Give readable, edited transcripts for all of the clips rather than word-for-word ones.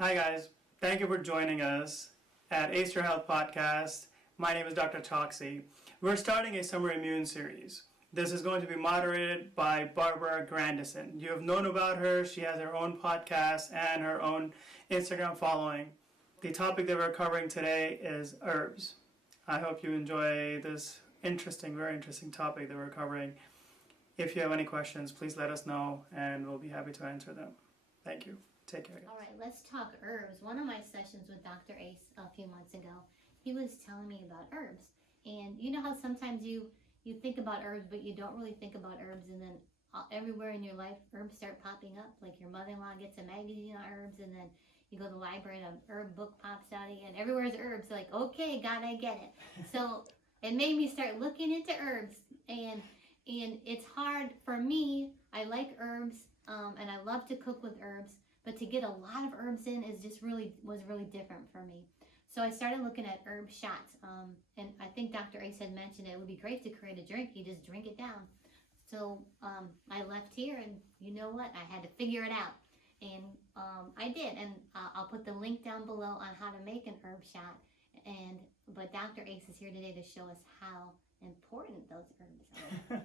Hi, guys. Thank you for joining us at Ace Your Health Podcast. My name is Dr. Toxie. We're starting a summer immune series. This is going to be moderated by Barbara Grandison. You have known about her. She has her own podcast and her own Instagram following. The topic that we're covering today is herbs. I hope you enjoy this very interesting topic that we're covering. If you have any questions, please let us know and we'll be happy to answer them. Thank you. Take care, guys. All right, let's talk herbs. One of my sessions with Dr. Ace a few months ago, he was telling me about herbs. And you know how sometimes you think about herbs, but you don't really think about herbs, and then everywhere in your life, herbs start popping up. Like your mother-in-law gets a magazine on herbs, and then you go to the library and an herb book pops out again. Everywhere is herbs. Like, okay, God, I get it. So it made me start looking into herbs, and it's hard for me. I like herbs, and I love to cook with herbs. But to get a lot of herbs in was really different for me. So I started looking at herb shots. And I think Dr. Ace had mentioned it would be great to create a drink. You just drink it down. So I left here, and you know what? I had to figure it out. And I did. And I'll put the link down below on how to make an herb shot. But Dr. Ace is here today to show us how important those herbs are.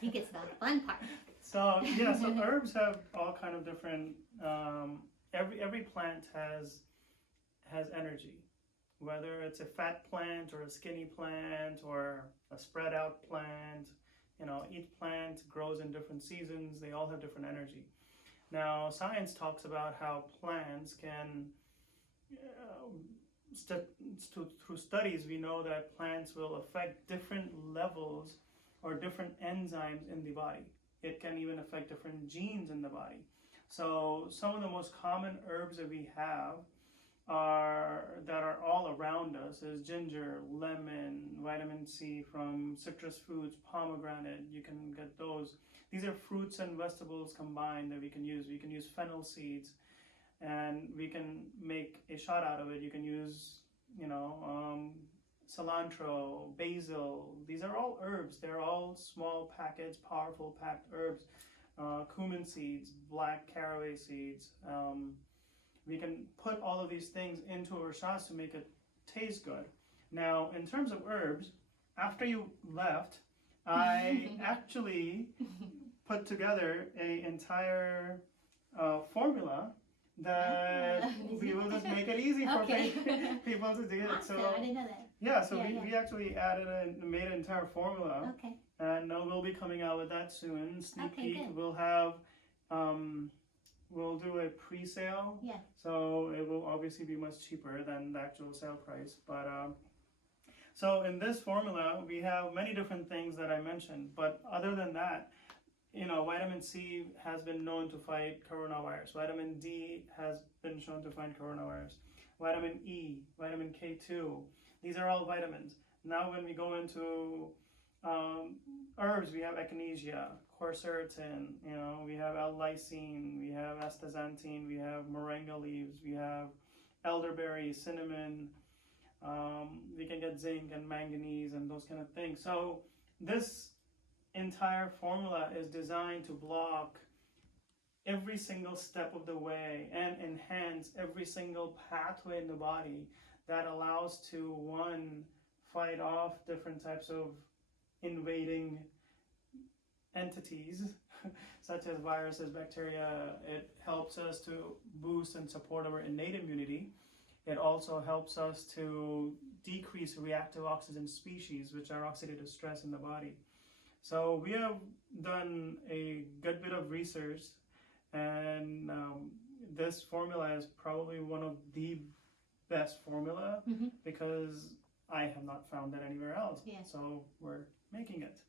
He gets the fun part. So herbs have all kind of different. Every plant has energy, whether it's a fat plant or a skinny plant or a spread out plant. You know, each plant grows in different seasons. They all have different energy. Now, science talks about how plants can. Through studies, we know that plants will affect different levels or different enzymes in the body. It can even affect different genes in the body. So some of the most common herbs that we have that are all around us is ginger, lemon, vitamin C from citrus fruits, pomegranate. You can get those. These are fruits and vegetables combined that we can use. We can use fennel seeds, and we can make a shot out of it. You can use, cilantro, basil. These are all herbs. They're all small packaged, powerful packed herbs. Cumin seeds, black caraway seeds. We can put all of these things into our shots to make it taste good. Now, in terms of herbs, after you left, I actually put together an entire formula that we will just make it easy for people to do it. Awesome. So I didn't know that. We actually added and made an entire formula. Okay. And we'll be coming out with that soon. Sneak peek. Good. We'll have we'll do a pre-sale. Yeah. So it will obviously be much cheaper than the actual sale price. But so in this formula we have many different things that I mentioned. But other than that, vitamin C has been known to fight coronavirus. Vitamin D has been shown to fight coronavirus. Vitamin E, vitamin K2. These are all vitamins. Now when we go into herbs, we have echinacea, quercetin, we have L-lysine, we have astaxanthin, we have moringa leaves, we have elderberry, cinnamon. We can get zinc and manganese and those kind of things. So this entire formula is designed to block every single step of the way and enhance every single pathway in the body that allows to, one, fight off different types of invading entities such as viruses, bacteria. It helps us to boost and support our innate immunity. It also helps us to decrease reactive oxygen species, which are oxidative stress in the body. So we have done a good bit of research, and this formula is probably one of the best formula because I have not found that anywhere else. Yeah. So we're making it.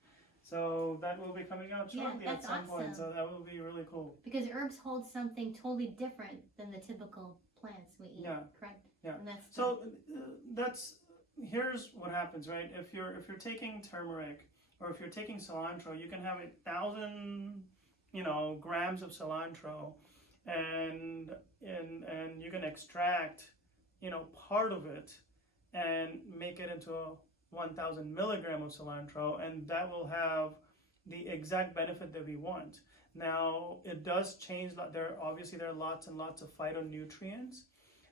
So that will be coming out shortly at some point. So that will be really cool. Because herbs hold something totally different than the typical plants we eat. Yeah. Correct. Yeah. And here's what happens, right? If you're taking turmeric, or if you're taking cilantro, you can have 1,000, grams of cilantro, and you can extract, part of it, and make it into 1,000 milligram of cilantro, and that will have the exact benefit that we want. Now it does change. There are lots and lots of phytonutrients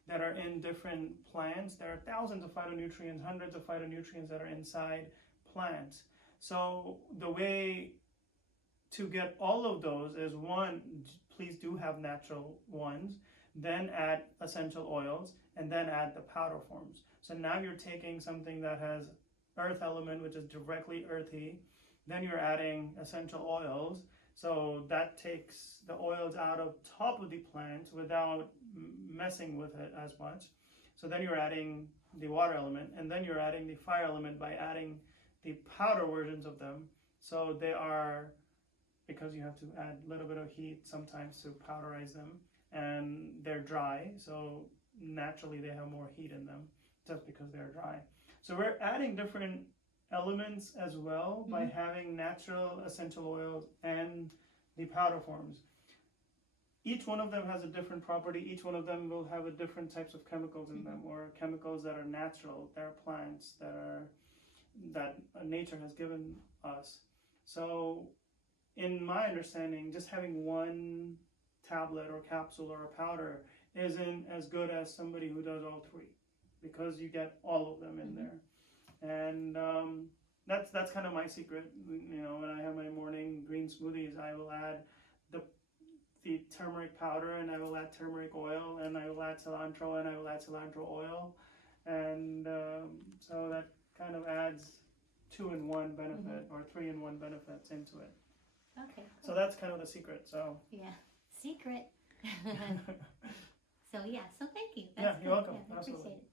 that are in different plants. There are thousands of phytonutrients, hundreds of phytonutrients that are inside plants. So the way to get all of those is, one, please do have natural ones, then add essential oils, and then add the powder forms. So now you're taking something that has earth element, which is directly earthy, then you're adding essential oils. So that takes the oils out of top of the plant without messing with it as much. So then you're adding the water element, and then you're adding the fire element by adding the powder versions of them. So they are, because you have to add a little bit of heat sometimes to powderize them, and they're dry, so naturally they have more heat in them just because they're dry. So we're adding different elements as well by having natural essential oils and the powder forms. Each one of them has a different property. Each one of them will have a different types of chemicals in them, or chemicals that are natural, that are plants, that nature has given us. So in my understanding, just having one tablet or capsule or a powder isn't as good as somebody who does all three, because you get all of them in there. And that's kind of my secret. You know, when I have my morning green smoothies, I will add the turmeric powder, and I will add turmeric oil, and I will add cilantro, and I will add cilantro oil, and so that kind of adds 2-in-1 benefit or 3-in-1 benefits into it. Okay. Cool. So that's kind of the secret. So yeah, secret. So yeah, so thank you. Yeah, you're welcome. I Absolutely. appreciate it.